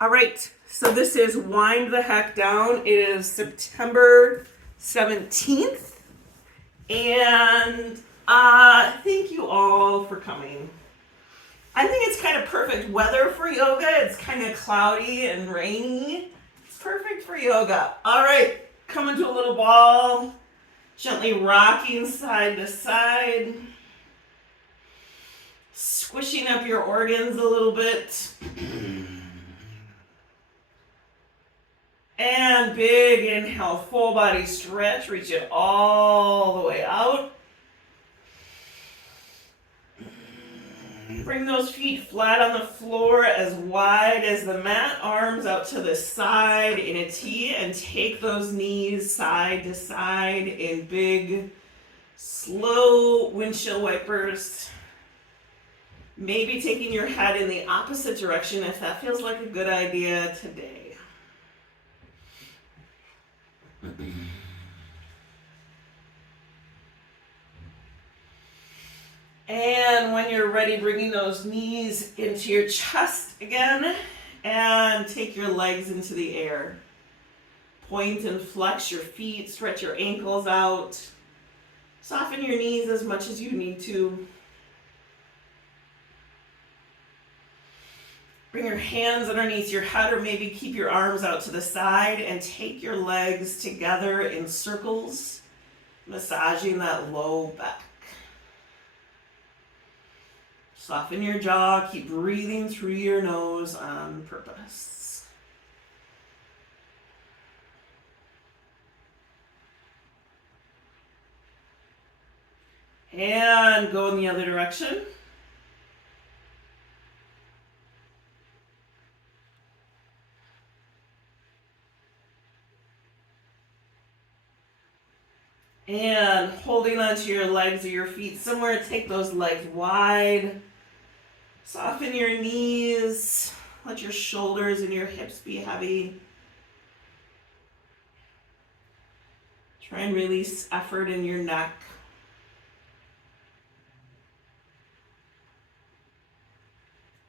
All right, so this is Wind the Heck Down. It is September 17th, and thank you all for coming. I think it's kind of perfect weather for yoga. It's kind of cloudy and rainy. It's perfect for yoga. All right, come into a little ball, gently rocking side to side, squishing up your organs a little bit. And big inhale, full body stretch, reach it all the way out. Bring those feet flat on the floor as wide as the mat, arms out to the side in a T, and take those knees side to side in big, slow windshield wipers. Maybe taking your head in the opposite direction if that feels like a good idea today. And when you're ready, bringing those knees into your chest again, and take your legs into the air. Point and flex your feet, stretch your ankles out. Soften your knees as much as you need to. Bring your hands underneath your head, or maybe keep your arms out to the side, and take your legs together in circles, massaging that low back. Soften your jaw, keep breathing through your nose on purpose. And go in the other direction. And holding onto your legs or your feet somewhere, take those legs wide. Soften your knees. Let your shoulders and your hips be heavy. Try and release effort in your neck.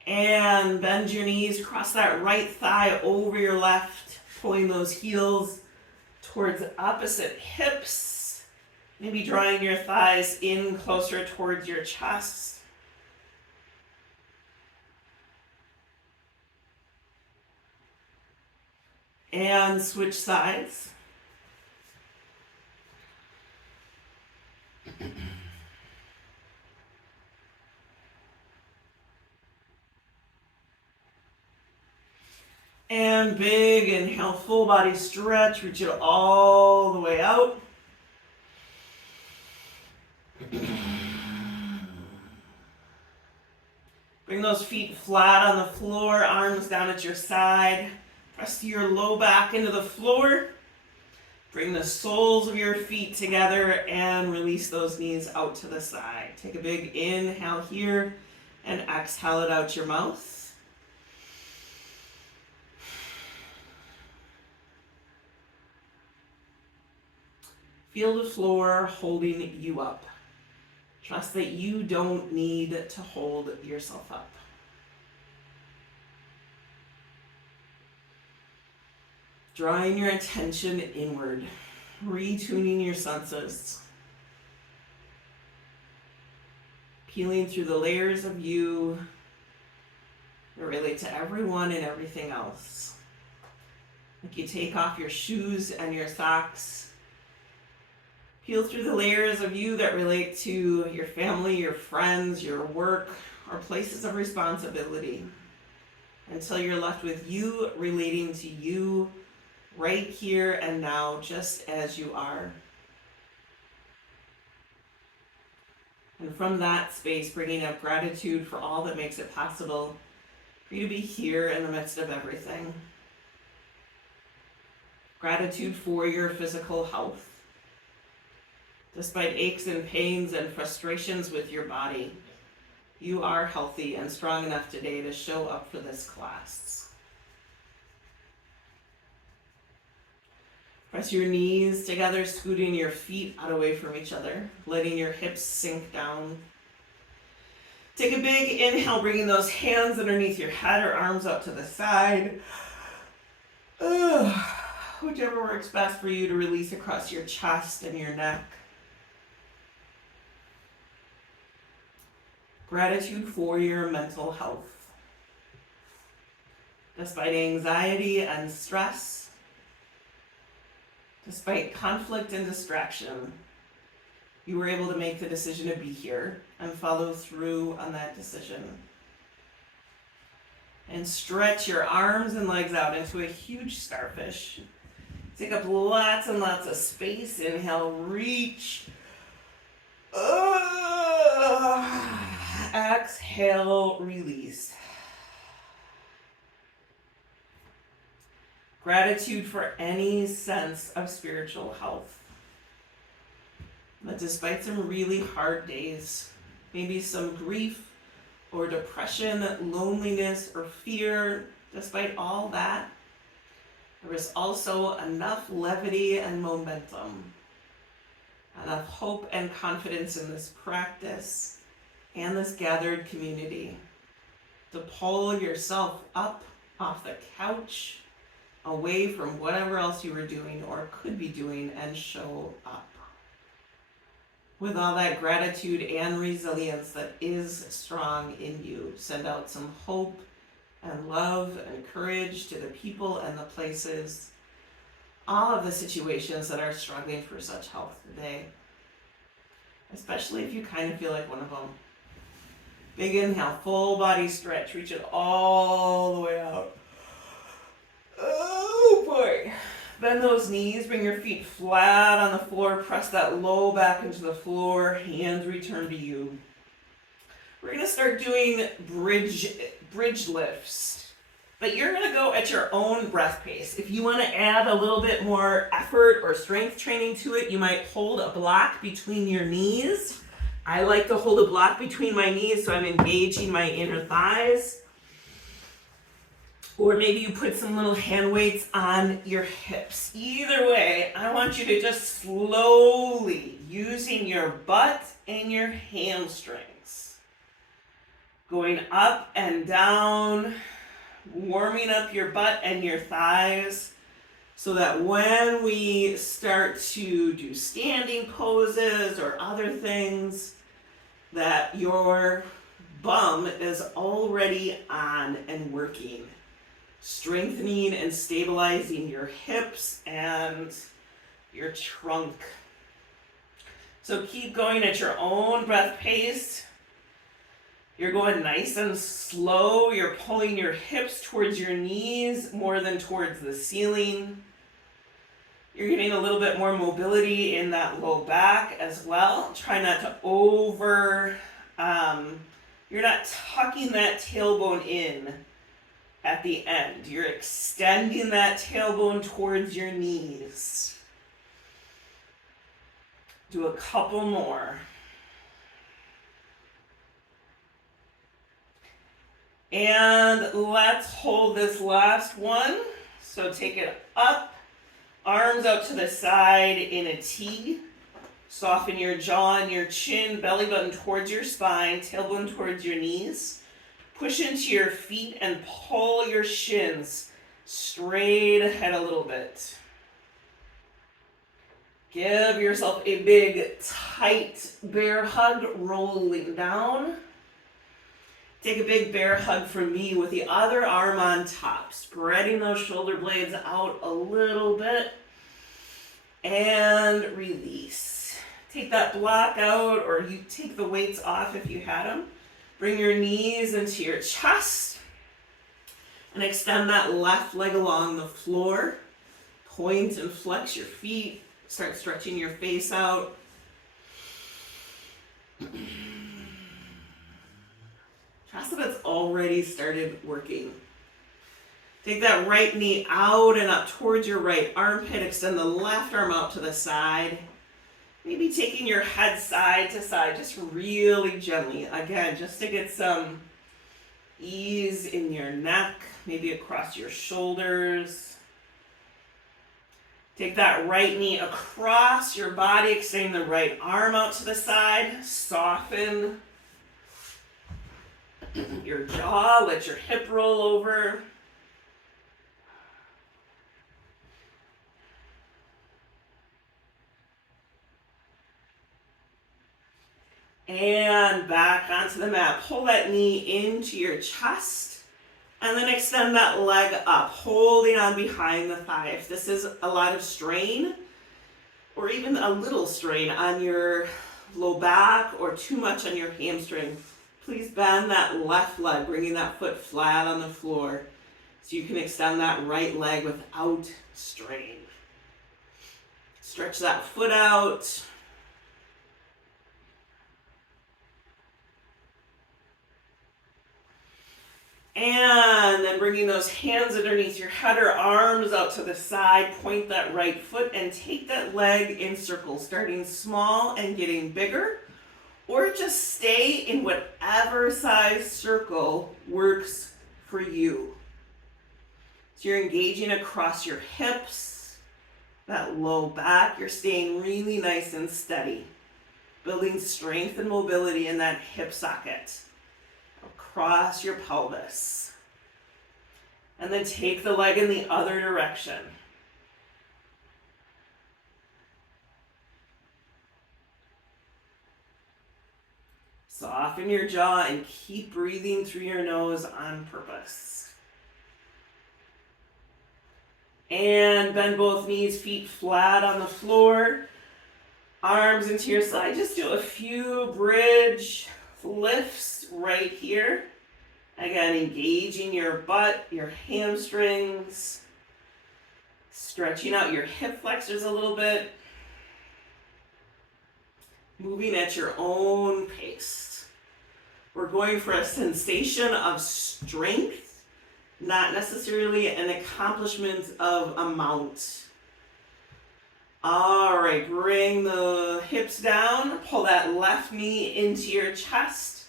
And bend your knees, cross that right thigh over your left, pulling those heels towards opposite hips. Maybe drawing your thighs in closer towards your chest. And switch sides. And big inhale, full body stretch, reach it all the way out. Bring those feet flat on the floor, arms down at your side. Press your low back into the floor. Bring the soles of your feet together and release those knees out to the side. Take a big inhale here and exhale it out your mouth. Feel the floor holding you up. Trust that you don't need to hold yourself up. Drawing your attention inward, retuning your senses, peeling through the layers of you that relate to everyone and everything else. Like you take off your shoes and your socks, peel through the layers of you that relate to your family, your friends, your work, or places of responsibility, until you're left with you relating to you right here and now, just as you are. And from that space, bringing up gratitude for all that makes it possible for you to be here in the midst of everything. Gratitude for your physical health. Despite aches and pains and frustrations with your body, you are healthy and strong enough today to show up for this class. Press your knees together, scooting your feet out away from each other, letting your hips sink down. Take a big inhale, bringing those hands underneath your head or arms up to the side. Whichever works best for you to release across your chest and your neck. Gratitude for your mental health. Despite anxiety and stress, despite conflict and distraction, you were able to make the decision to be here and follow through on that decision. And stretch your arms and legs out into a huge starfish. Take up lots and lots of space. Inhale, reach. Exhale, release. Gratitude for any sense of spiritual health. But despite some really hard days, maybe some grief or depression, loneliness or fear, despite all that, there is also enough levity and momentum, enough hope and confidence in this practice and this gathered community to pull yourself up off the couch, away from whatever else you were doing or could be doing, and show up with all that gratitude and resilience that is strong in you. Send out some hope and love and courage to the people and the places, all of the situations that are struggling for such health today, especially if you kind of feel like one of them. Big inhale, full body stretch, reach it all the way out. Oh boy. Bend those knees, bring your feet flat on the floor, press that low back into the floor, hands return to you. We're gonna start doing bridge lifts, but you're gonna go at your own breath pace. If you wanna add a little bit more effort or strength training to it, you might hold a block between your knees. I like to hold a block between my knees so I'm engaging my inner thighs. Or maybe you put some little hand weights on your hips. Either way, I want you to just slowly, using your butt and your hamstrings, going up and down, warming up your butt and your thighs, so that when we start to do standing poses or other things, that your bum is already on and working, strengthening and stabilizing your hips and your trunk. So keep going at your own breath pace. You're going nice and slow. You're pulling your hips towards your knees more than towards the ceiling. You're getting a little bit more mobility in that low back as well. Try not to you're not tucking that tailbone in at the end. You're extending that tailbone towards your knees. Do a couple more. And let's hold this last one. So take it up, arms out to the side in a T. Soften your jaw and your chin, belly button towards your spine, tailbone towards your knees. Push into your feet and pull your shins straight ahead a little bit. Give yourself a big, tight bear hug, rolling down. Take a big bear hug from me with the other arm on top, spreading those shoulder blades out a little bit. And release. Take that block out, or you take the weights off if you had them. Bring your knees into your chest and extend that left leg along the floor. Point and flex your feet. Start stretching your face out. Trust that it's already started working. Take that right knee out and up towards your right armpit. Extend the left arm out to the side. Maybe taking your head side to side, just really gently. Again, just to get some ease in your neck, maybe across your shoulders. Take that right knee across your body, extending the right arm out to the side. Soften. your jaw, let your hip roll over. And back onto the mat. Pull that knee into your chest. And then extend that leg up, holding on behind the thigh. If this is a lot of strain, or even a little strain on your low back, or too much on your hamstring, please bend that left leg, bringing that foot flat on the floor so you can extend that right leg without strain. Stretch that foot out. And then bringing those hands underneath your head or arms out to the side, point that right foot and take that leg in circles, starting small and getting bigger, or just stay in whatever size circle works for you. So you're engaging across your hips, that low back, you're staying really nice and steady, building strength and mobility in that hip socket. Across your pelvis. And then take the leg in the other direction. Soften your jaw and keep breathing through your nose on purpose. And bend both knees, feet flat on the floor. Arms into your side. Just do a few bridge lifts right here. Again, engaging your butt, your hamstrings, stretching out your hip flexors a little bit, moving at your own pace. We're going for a sensation of strength, not necessarily an accomplishment of amount. All right, bring the hips down, pull that left knee into your chest,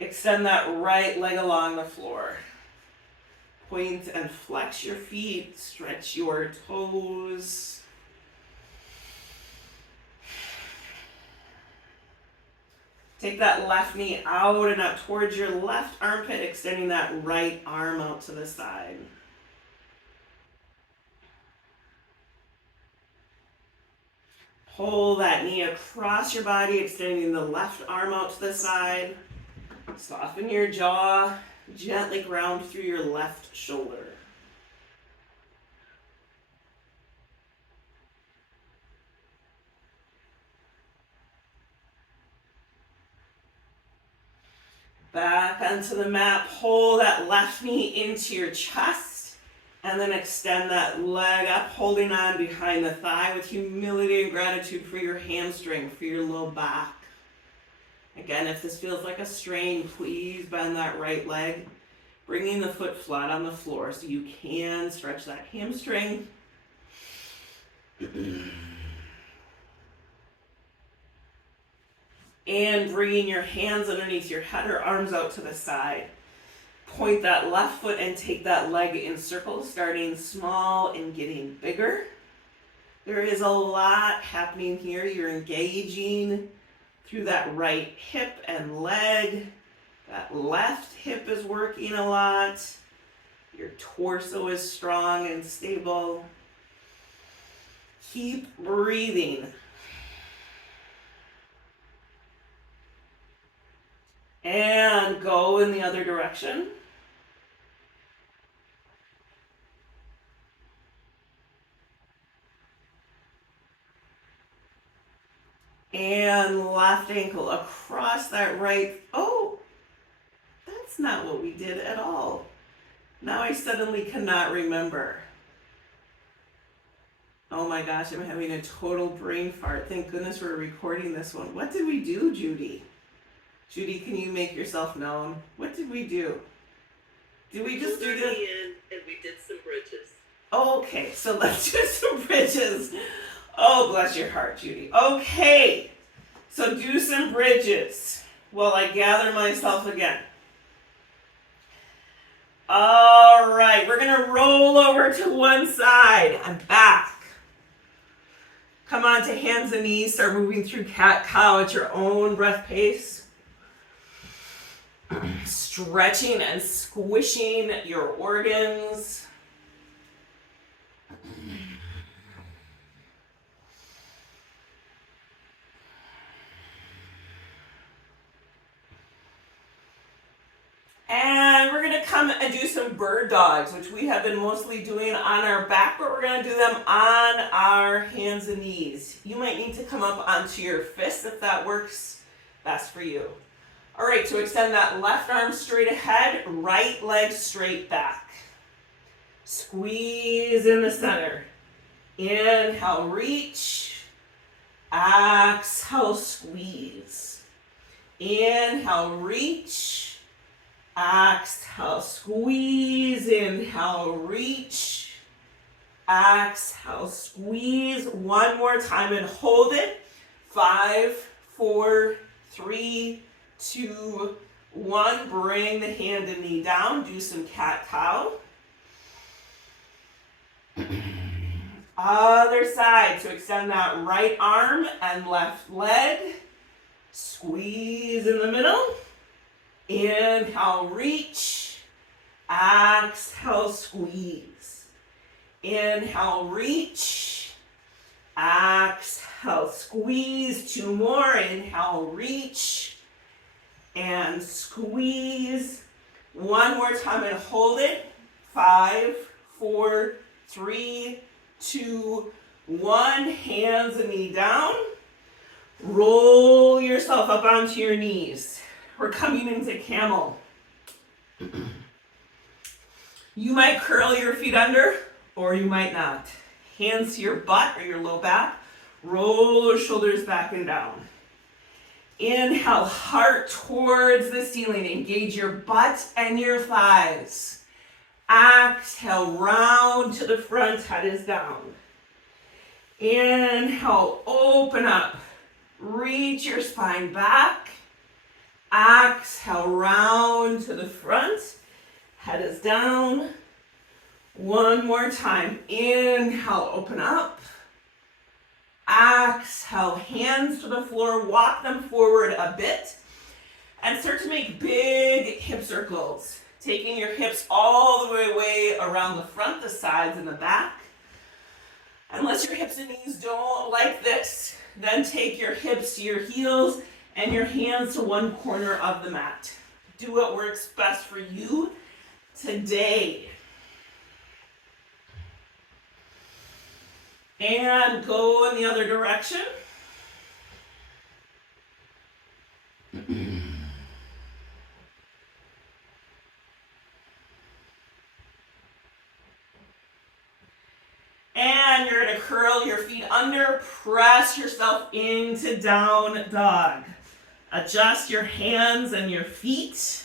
extend that right leg along the floor. Point and flex your feet, stretch your toes. Take that left knee out and up towards your left armpit, extending that right arm out to the side. Pull that knee across your body, extending the left arm out to the side. Soften your jaw, gently ground through your left shoulder. Back onto the mat, pull that left knee into your chest. And then extend that leg up, holding on behind the thigh with humility and gratitude for your hamstring, for your low back. Again, if this feels like a strain, please bend that right leg, bringing the foot flat on the floor so you can stretch that hamstring. And bringing your hands underneath your head or arms out to the side. Point that left foot and take that leg in circles, starting small and getting bigger. There is a lot happening here. You're engaging through that right hip and leg. That left hip is working a lot. Your torso is strong and stable. Keep breathing. And go in the other direction. And left ankle across that right. Oh, that's not what we did at all. Now I suddenly cannot remember. Oh my gosh, I'm having a total brain fart. Thank goodness we're recording this one. What did we do, Judy? Judy, can you make yourself known? What did we do? Did we just do this? And we did some bridges. Okay, so let's do some bridges. Oh, bless your heart, Judy. Okay, so do some bridges while I gather myself again. All right, we're going to roll over to one side. I'm back. Come on to hands and knees. Start moving through cat-cow at your own breath pace. Stretching and squishing your organs. And we're going to come and do some bird dogs, which we have been mostly doing on our back, but we're going to do them on our hands and knees. You might need to come up onto your fists if that works best for you. All right, so extend that left arm straight ahead, right leg straight back. Squeeze in the center. Inhale, reach. Exhale, squeeze. Inhale, reach. Exhale, squeeze. Inhale, reach. Exhale, squeeze. One more time and hold it. 5, 4, 3, 2, 1. Bring the hand and knee down. Do some cat-cow. Other side. So extend that right arm and left leg. Squeeze in the middle. Inhale, reach. Exhale, squeeze. Inhale, reach. Exhale, squeeze. 2 more. Inhale, reach. And squeeze. One more time and hold it. 5, 4, 3, 2, 1. Hands and knee down. Roll yourself up onto your knees. We're coming into camel. You might curl your feet under, or you might not. Hands to your butt or your low back. Roll your shoulders back and down. Inhale, heart towards the ceiling. Engage your butt and your thighs. Exhale, round to the front, head is down. Inhale, open up. Reach your spine back. Exhale, round to the front. Head is down. One more time. Inhale, open up. Exhale, hands to the floor. Walk them forward a bit. And start to make big hip circles. Taking your hips all the way around the front, the sides, and the back. Unless your hips and knees don't like this, then take your hips to your heels and your hands to one corner of the mat. Do what works best for you today. And go in the other direction. And you're going to curl your feet under, press yourself into down dog. Adjust your hands and your feet.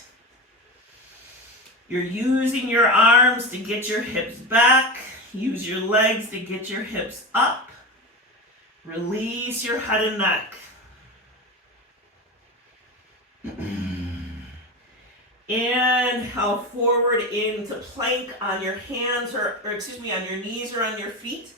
You're using your arms to get your hips back. Use your legs to get your hips up. Release your head and neck. Inhale forward into plank on your hands, or on your knees or on your feet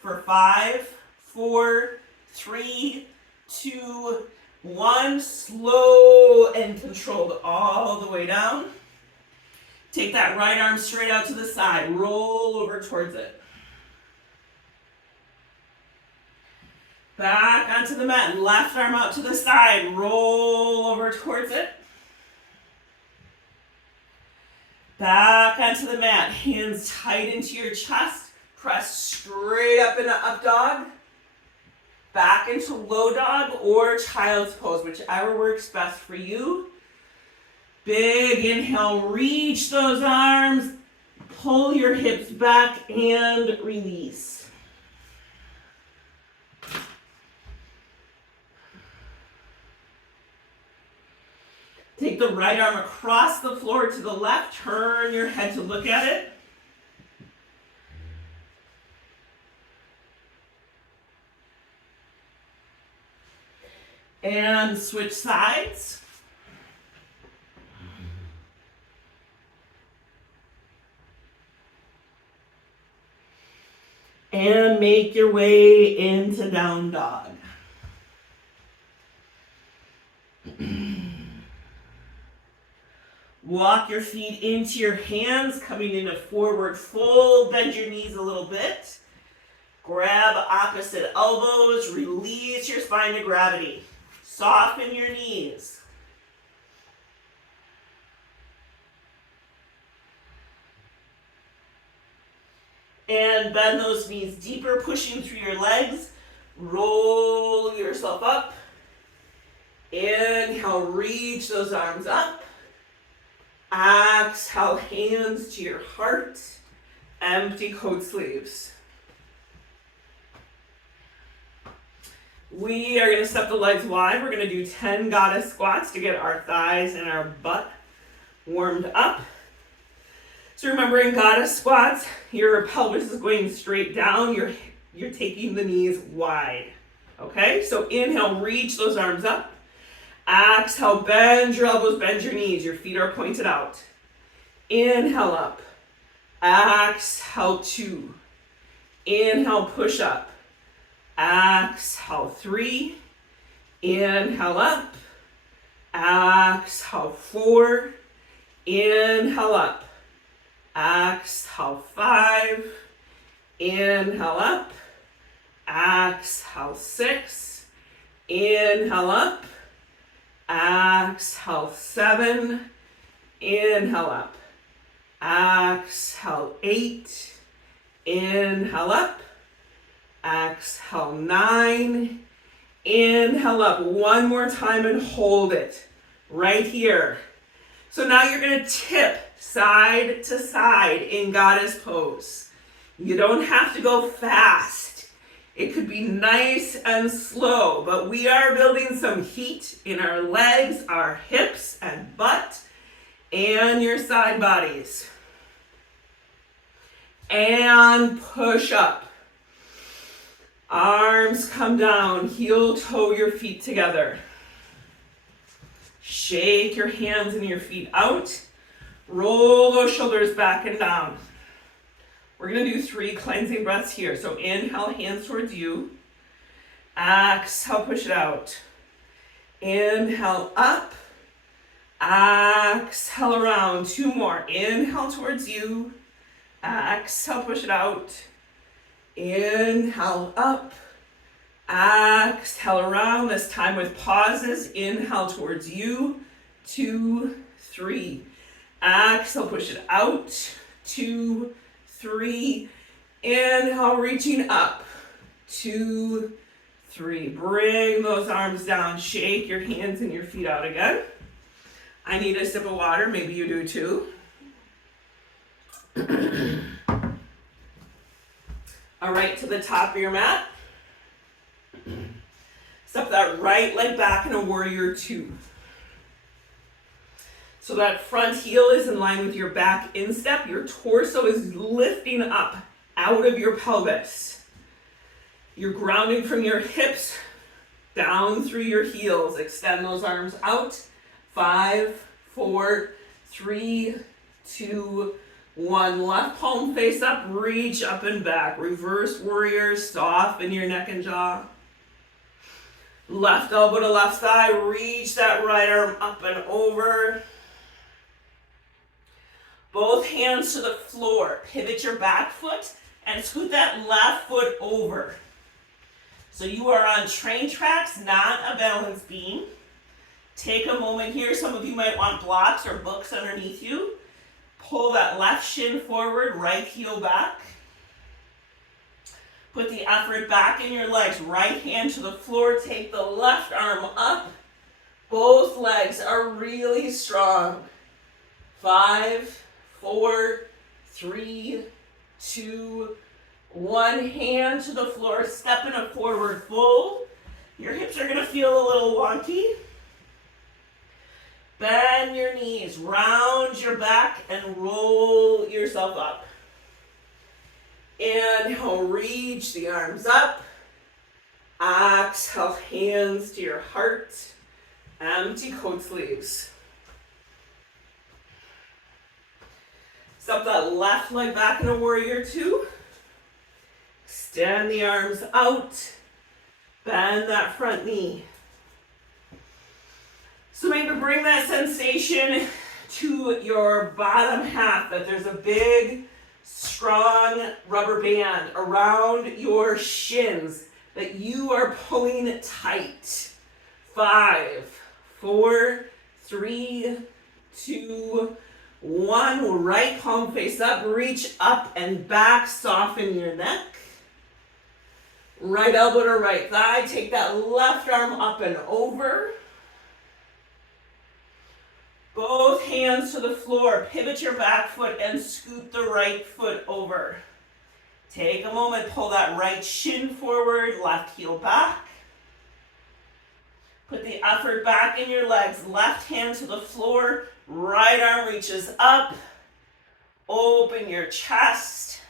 for 5, 4, 3, 2, 1. Slow and controlled all the way down. Take that right arm straight out to the side. Roll over towards it. Back onto the mat. Left arm out to the side. Roll over towards it. Back onto the mat. Hands tight into your chest. Press straight up into up dog. Back into low dog or child's pose, whichever works best for you. Big inhale, reach those arms. Pull your hips back and release. Take the right arm across the floor to the left. Turn your head to look at it. And switch sides. And make your way into down dog. Walk your feet into your hands, coming into forward fold. Bend your knees a little bit. Grab opposite elbows. Release your spine to gravity. Soften your knees. And bend those knees deeper, pushing through your legs. Roll yourself up. Inhale, reach those arms up. Exhale, hands to your heart. Empty coat sleeves. We are going to step the legs wide. We're going to do 10 goddess squats to get our thighs and our butt warmed up. So remember, in goddess squats, your pelvis is going straight down. You're taking the knees wide. Okay? So inhale, reach those arms up. Exhale, bend your elbows, bend your knees. Your feet are pointed out. Inhale up. Exhale, 2. Inhale, push up. Exhale, 3. Inhale up. Exhale, 4. Inhale up. Exhale, 5. Inhale up. Exhale, 6. Inhale up. Exhale, 7. Inhale up. Exhale, 8. Inhale up. Exhale, 9. Inhale up. One more time and hold it right here. So now you're going to tip side to side in goddess pose. You don't have to go fast. It could be nice and slow, but we are building some heat in our legs, our hips and butt, and your side bodies. And push up. Arms come down, heel toe your feet together. Shake your hands and your feet out. Roll those shoulders back and down. We're going to do 3 cleansing breaths here. So inhale, hands towards you. Exhale, push it out. Inhale, up. Exhale, around. 2 more. Inhale towards you. Exhale, push it out. Inhale, up. Exhale, around. This time with pauses. Inhale towards you. 2, 3. Exhale, push it out. 2, 3. Inhale, reaching up. 2, 3. Bring those arms down. Shake your hands and your feet out again. I need a sip of water. Maybe you do too. All right, to the top of your mat. Step that right leg back in a warrior 2. So that front heel is in line with your back instep. Your torso is lifting up out of your pelvis. You're grounding from your hips down through your heels. Extend those arms out. 5, 4, 3, 2, 1. Left palm face up, reach up and back. Reverse warrior, soften your neck and jaw. Left elbow to left thigh, reach that right arm up and over. Both hands to the floor. Pivot your back foot and scoot that left foot over. So you are on train tracks, not a balance beam. Take a moment here. Some of you might want blocks or books underneath you. Pull that left shin forward, right heel back. Put the effort back in your legs. Right hand to the floor. Take the left arm up. Both legs are really strong. 5, 4, 3, 2, 1. Hand to the floor. Step in a forward fold. Your hips are going to feel a little wonky. Bend your knees. Round your back and roll yourself up. Inhale, reach the arms up. Exhale, hands to your heart. Empty coat sleeves. Step that left leg back in a warrior 2. Extend the arms out. Bend that front knee. So maybe bring that sensation to your bottom half, that there's a big, strong rubber band around your shins that you are pulling tight. 5, 4, 3, 2, 1. Right palm face up, reach up and back, soften your neck. Right elbow to right thigh, take that left arm up and over. Both hands to the floor, pivot your back foot and scoot the right foot over. Take a moment, pull that right shin forward, left heel back. Put the effort back in your legs, left hand to the floor, right arm reaches up. Open your chest,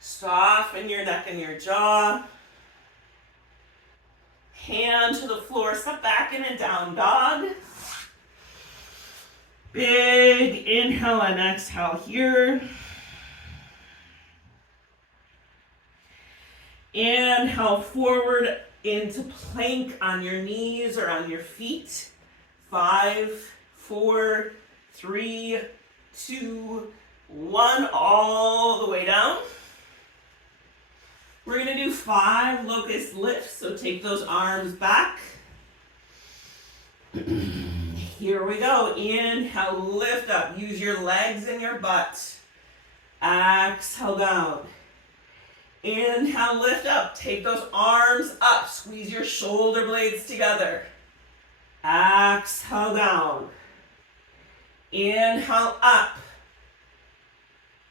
soften your neck and your jaw. Hand to the floor, step back in a down dog. Big inhale and exhale here. Inhale forward into plank on your knees or on your feet. 5, 4, 3, 2, 1. All the way down. We're going to do 5 locust lifts, so take those arms back. Here we go. Inhale, lift up. Use your legs and your butt. Exhale down. Inhale, lift up. Take those arms up. Squeeze your shoulder blades together. Exhale down. Inhale up.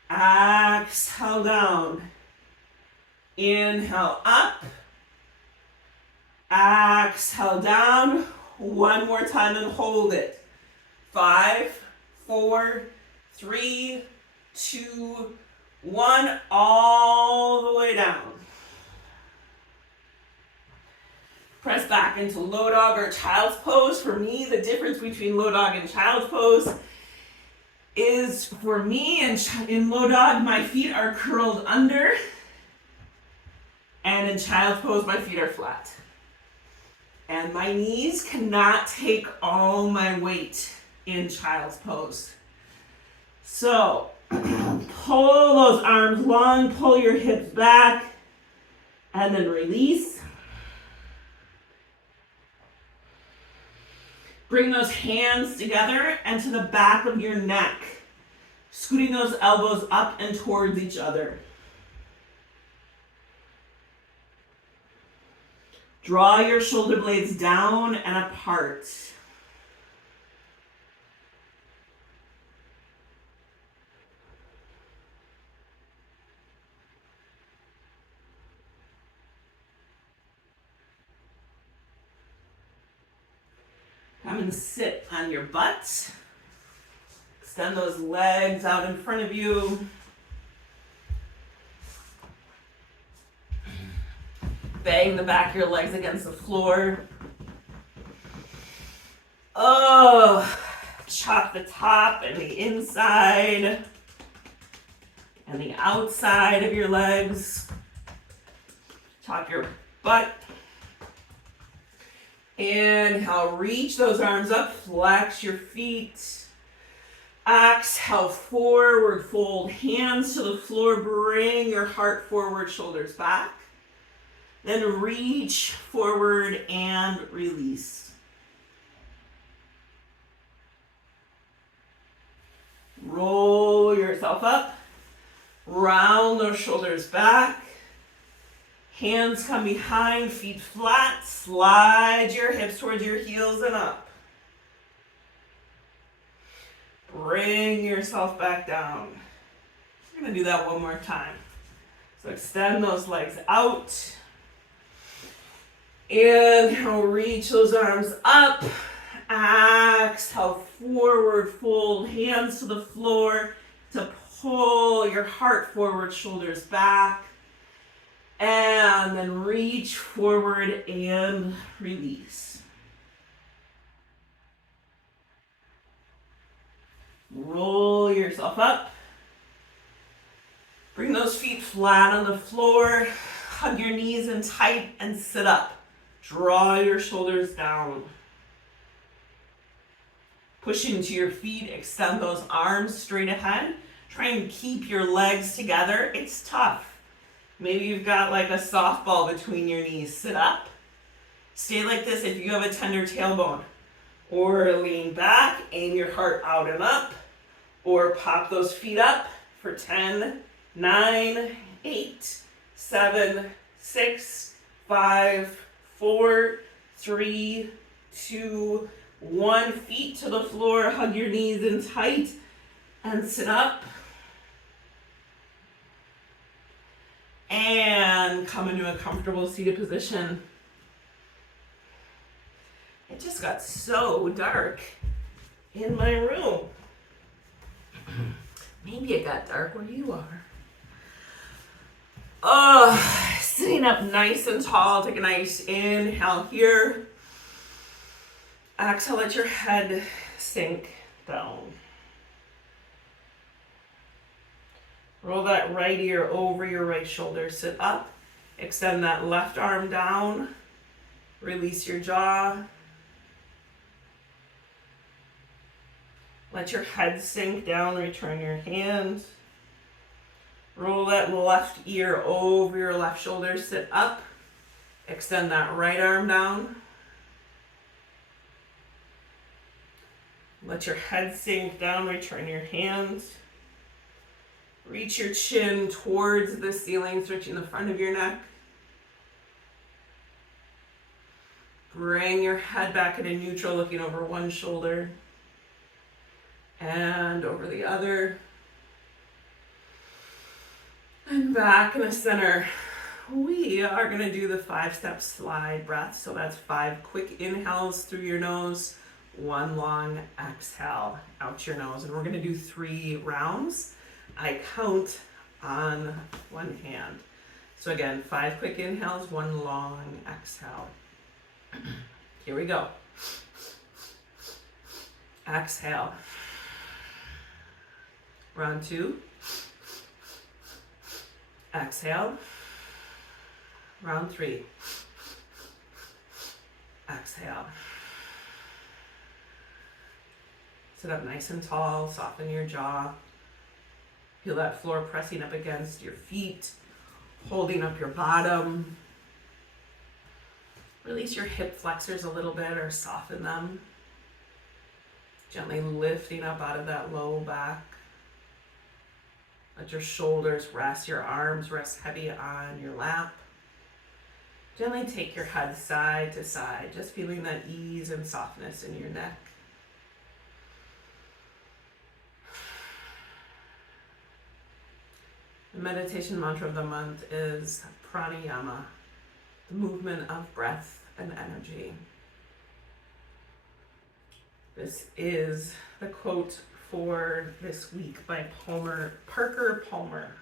Exhale down. Inhale up. Exhale down. One more time and hold it. 5, 4, 3, 2, 1. All the way down. Press back into low dog or child's pose. For me, the difference between low dog and child's pose is, for me, in low dog, my feet are curled under. And in child's pose, my feet are flat. And my knees cannot take all my weight in child's pose. So, pull those arms long, pull your hips back, and then release. Bring those hands together and to the back of your neck, scooting those elbows up and towards each other. Draw your shoulder blades down and apart. Come and sit on your butt. Extend those legs out in front of you. Bang the back of your legs against the floor. Oh, chop the top and the inside and the outside of your legs. Chop your butt. Inhale, reach those arms up, flex your feet. Exhale, forward fold, hands to the floor, bring your heart forward, shoulders back. Then reach forward and release. Roll yourself up, round those shoulders back. Hands come behind, feet flat, slide your hips towards your heels and up. Bring yourself back down. We're going to do that one more time. So extend those legs out. Inhale, reach those arms up. Exhale, forward fold, hands to the floor to pull your heart forward, shoulders back. And then reach forward and release. Roll yourself up. Bring those feet flat on the floor. Hug your knees in tight and sit up. Draw your shoulders down. Push into your feet, extend those arms straight ahead. Try and keep your legs together. It's tough. Maybe you've got like a softball between your knees. Sit up. Stay like this if you have a tender tailbone. Or lean back, aim your heart out and up. Or pop those feet up for 10, 9, 8, 7, 6, 5, 4, 3, 2, 1. Feet to the floor, hug your knees in tight, and sit up. And come into a comfortable seated position. It just got so dark in my room. Maybe it got dark where you are. Sitting up nice and tall. Take a nice inhale here. Exhale, let your head sink down. Roll that right ear over your right shoulder. Sit up. Extend that left arm down. Release your jaw. Let your head sink down. Return your hand. Roll that left ear over your left shoulder. Sit up. Extend that right arm down. Let your head sink down. Return your hand. Reach your chin towards the ceiling, stretching the front of your neck. Bring your head back into neutral, looking over one shoulder and over the other. And back in the center. We are going to do the 5-step slide breath. So that's 5 quick inhales through your nose, 1 long exhale out your nose. And we're going to do 3 rounds. I count on one hand. So again, 5 quick inhales, 1 long exhale. Here we go. Exhale. Round 2. Exhale. Round 3. Exhale. Sit up nice and tall, soften your jaw. Feel that floor pressing up against your feet, holding up your bottom. Release your hip flexors a little bit or soften them. Gently lifting up out of that low back. Let your shoulders rest, your arms rest heavy on your lap. Gently take your head side to side, just feeling that ease and softness in your neck. The meditation mantra of the month is pranayama, the movement of breath and energy. This is the quote for this week by Parker Palmer.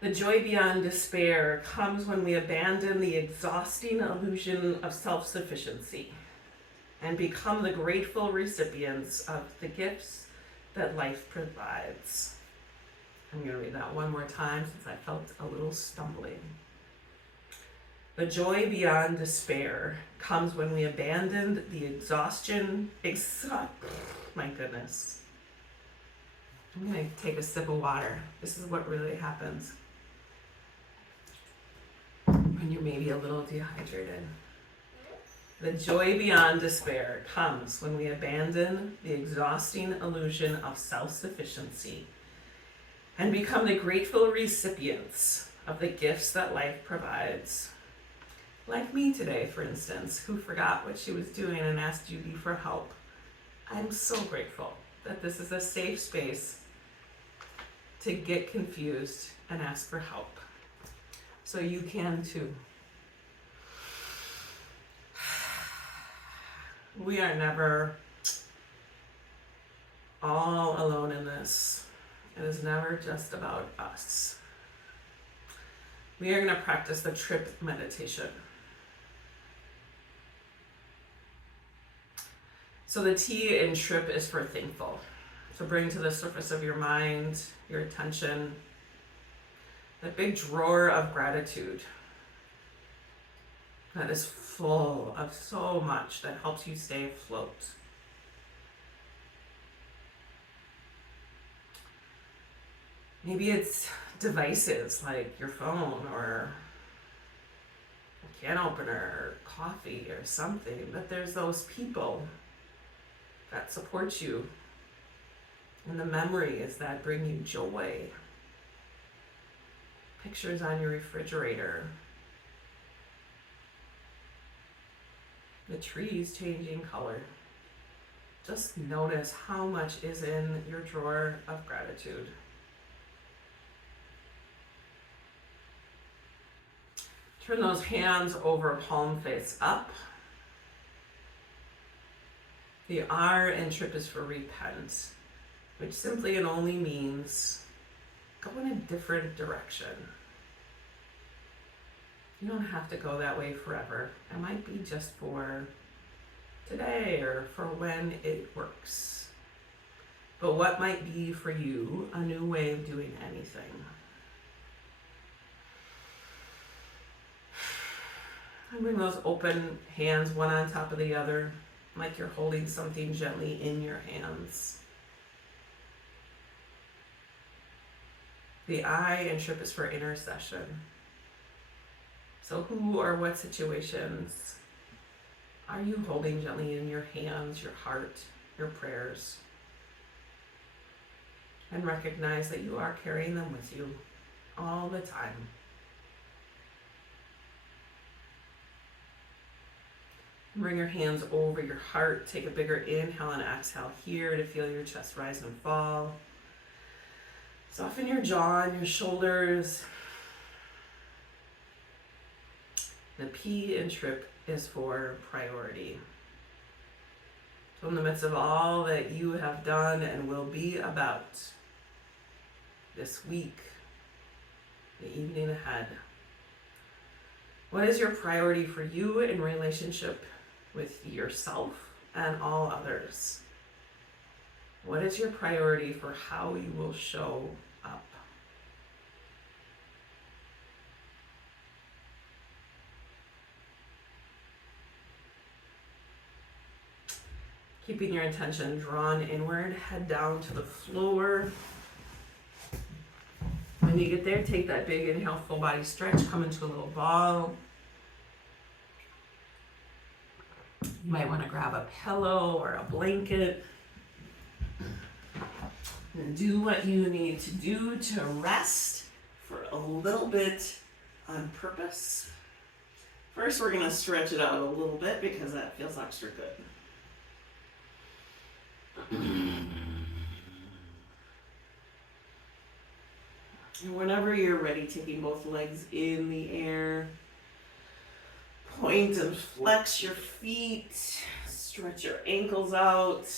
The joy beyond despair comes when we abandon the exhausting illusion of self-sufficiency and become the grateful recipients of the gifts that life provides. I'm going to read that one more time since I felt a little stumbling. The joy beyond despair comes when we abandon the my goodness. I'm going to take a sip of water. This is what really happens when you're maybe a little dehydrated. The joy beyond despair comes when we abandon the exhausting illusion of self-sufficiency and become the grateful recipients of the gifts that life provides. Like me today, for instance, who forgot what she was doing and asked Judy for help. I'm so grateful that this is a safe space to get confused and ask for help. So you can too. We are never all alone in this. It is never just about us. We are going to practice the trip meditation. So the T in trip is for thankful. So bring to the surface of your mind, your attention, that big drawer of gratitude. that is full of so much that helps you stay afloat. Maybe it's devices like your phone or a can opener or coffee or something, but there's those people that support you and the memories that bring you joy. Pictures on your refrigerator, the trees changing color. Just notice how much is in your drawer of gratitude. Turn those hands over, palm face up. The R in TRIP is for repent, which simply and only means go in a different direction. You don't have to go that way forever. It might be just for today or for when it works. But what might be for you a new way of doing anything? And bring those open hands one on top of the other, like you're holding something gently in your hands. The I in TRIP is for intercession. So who or what situations are you holding gently in your hands, your heart, your prayers? And recognize that you are carrying them with you all the time. Bring your hands over your heart. Take a bigger inhale and exhale here to feel your chest rise and fall. Soften your jaw and your shoulders. The P in TRIP is for priority. So in the midst of all that you have done and will be about this week, the evening ahead, what is your priority for you in relationship with yourself and all others? What is your priority for how you will show up? Keeping your intention drawn inward, head down to the floor. When you get there, take that big inhale, full body stretch, come into a little ball. You might want to grab a pillow or a blanket and do what you need to do to rest for a little bit on purpose. First, we're going to stretch it out a little bit because that feels extra good. And whenever you're ready, taking both legs in the air, point and flex your feet, stretch your ankles out.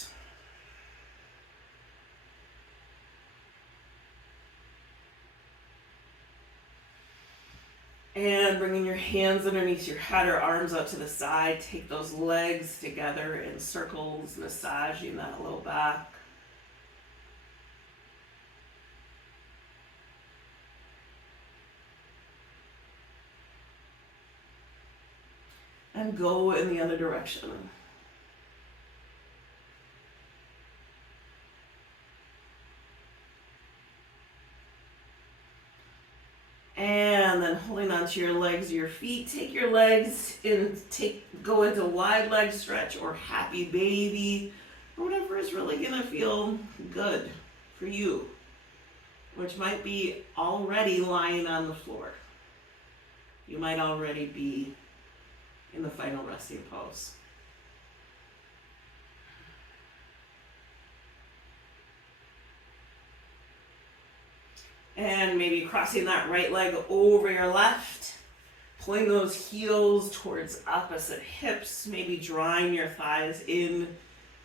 And bringing your hands underneath your head or arms out to the side, take those legs together in circles, massaging that low back. And go in the other direction. And then holding onto your legs or your feet, take your legs in, go into wide leg stretch or happy baby, or whatever is really gonna feel good for you, which might be already lying on the floor. You might already be in the final resting pose. And maybe crossing that right leg over your left, pulling those heels towards opposite hips, maybe drawing your thighs in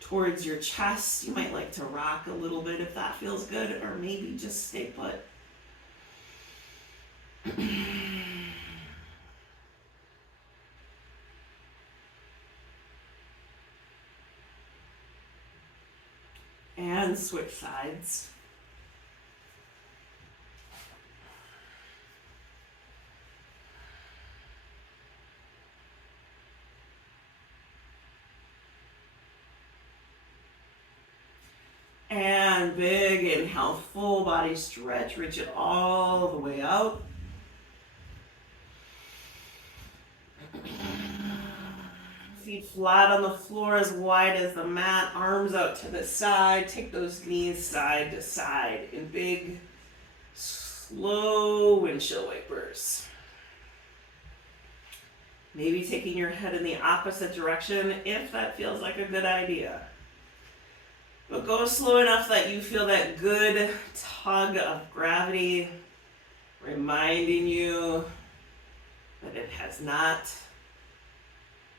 towards your chest. You might like to rock a little bit if that feels good, or maybe just stay put. And switch sides. on, big inhale, full body stretch, reach it all the way out. Feet flat on the floor, as wide as the mat, arms out to the side. Take those knees side to side in big, slow windshield wipers. Maybe taking your head in the opposite direction if that feels like a good idea. But go slow enough that you feel that good tug of gravity reminding you that it has not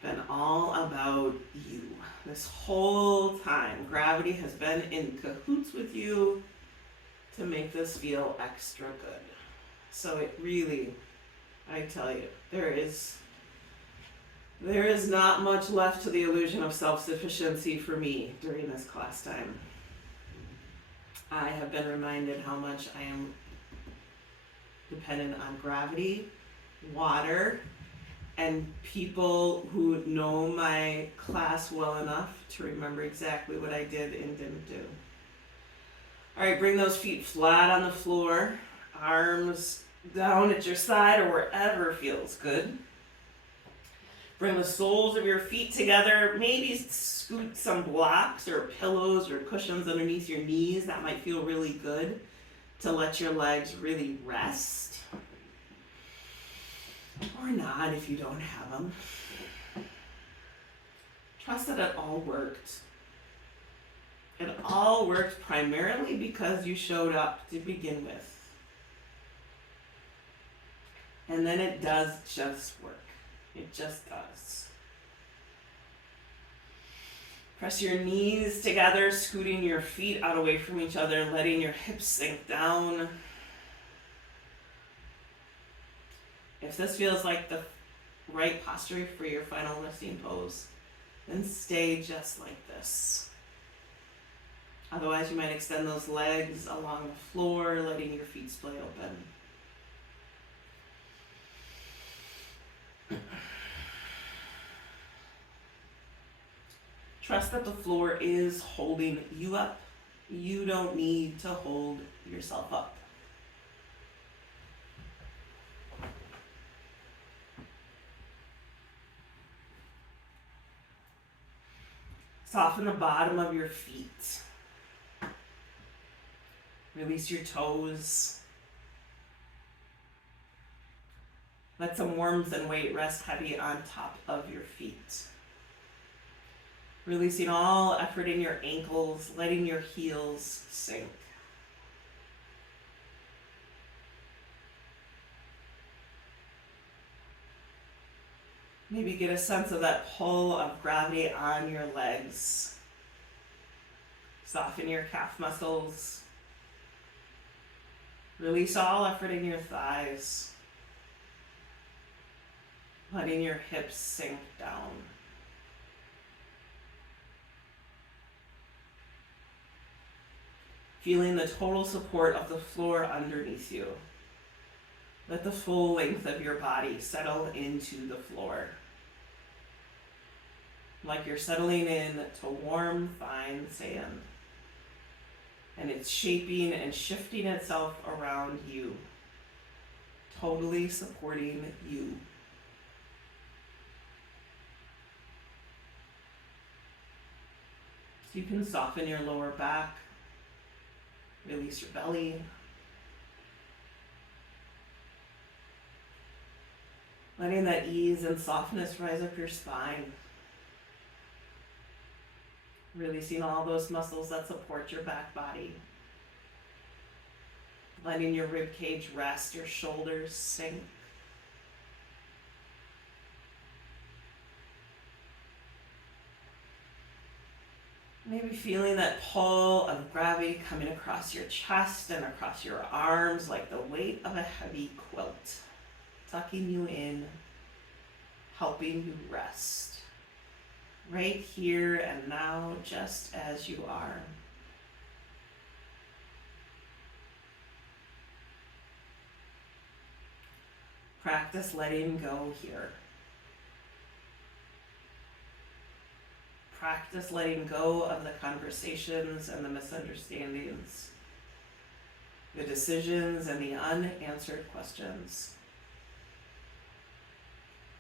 been all about you. This whole time, gravity has been in cahoots with you to make this feel extra good. So it really, I tell you, there is not much left to the illusion of self-sufficiency for me during this class time. I have been reminded how much I am dependent on gravity, water, and people who know my class well enough to remember exactly what I did and didn't do. All right, bring those feet flat on the floor, arms down at your side or wherever feels good. Bring the soles of your feet together. Maybe scoot some blocks or pillows or cushions underneath your knees. That might feel really good to let your legs really rest. Or not if you don't have them. Trust that it all worked. It all worked primarily because you showed up to begin with. And then it does just work. It just does. Press your knees together, scooting your feet out away from each other, letting your hips sink down. If this feels like the right posture for your final resting pose, then stay just like this. Otherwise, you might extend those legs along the floor, letting your feet splay open. Trust that the floor is holding you up. You don't need to hold yourself up. Soften the bottom of your feet. Release your toes. Let some warmth and weight rest heavy on top of your feet. Releasing all effort in your ankles, letting your heels sink. Maybe get a sense of that pull of gravity on your legs. Soften your calf muscles. Release all effort in your thighs. Letting your hips sink down. Feeling the total support of the floor underneath you. Let the full length of your body settle into the floor. Like you're settling in to warm, fine sand. And it's shaping and shifting itself around you. Totally supporting you. So you can soften your lower back. Release your belly. Letting that ease and softness rise up your spine. Releasing all those muscles that support your back body. Letting your rib cage rest, your shoulders sink. Maybe feeling that pull of gravity coming across your chest and across your arms like the weight of a heavy quilt, tucking you in, helping you rest. Right here and now, just as you are. Practice letting go here. Practice letting go of the conversations and the misunderstandings, the decisions and the unanswered questions.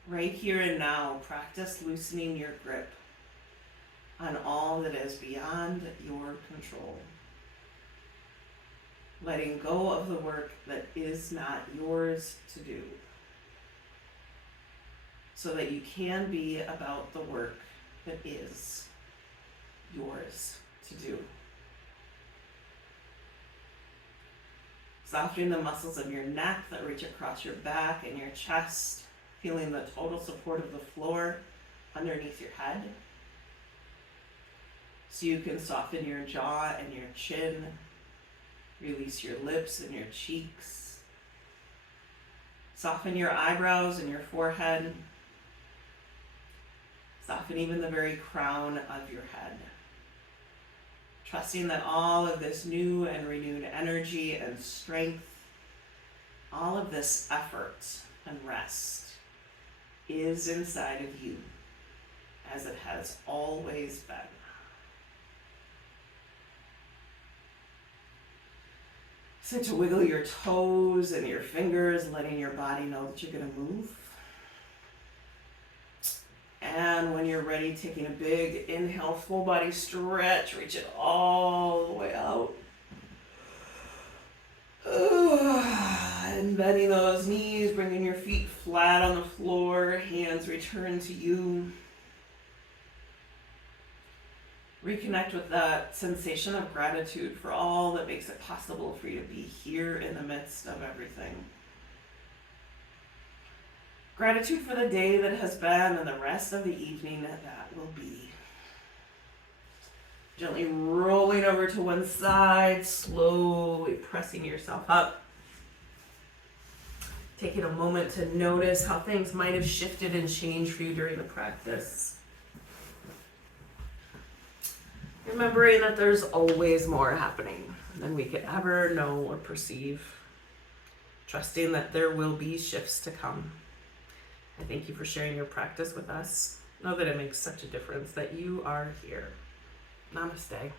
Right here and now, practice loosening your grip on all that is beyond your control. Letting go of the work that is not yours to do, so that you can be about the work that is yours to do. Softening the muscles of your neck that reach across your back and your chest, feeling the total support of the floor underneath your head. So you can soften your jaw and your chin, release your lips and your cheeks. Soften your eyebrows and your forehead. Soften even the very crown of your head. Trusting that all of this new and renewed energy and strength, all of this effort and rest is inside of you, as it has always been. So to wiggle your toes and your fingers, letting your body know that you're going to move. And when you're ready, taking a big inhale, full body stretch, reach it all the way out. And bending those knees, bringing your feet flat on the floor, hands return to you. Reconnect with that sensation of gratitude for all that makes it possible for you to be here in the midst of everything. Gratitude for the day that has been and the rest of the evening that will be. Gently rolling over to one side, slowly pressing yourself up. Taking a moment to notice how things might have shifted and changed for you during the practice. Remembering that there's always more happening than we could ever know or perceive. Trusting that there will be shifts to come. I thank you for sharing your practice with us. Know that it makes such a difference that you are here. Namaste.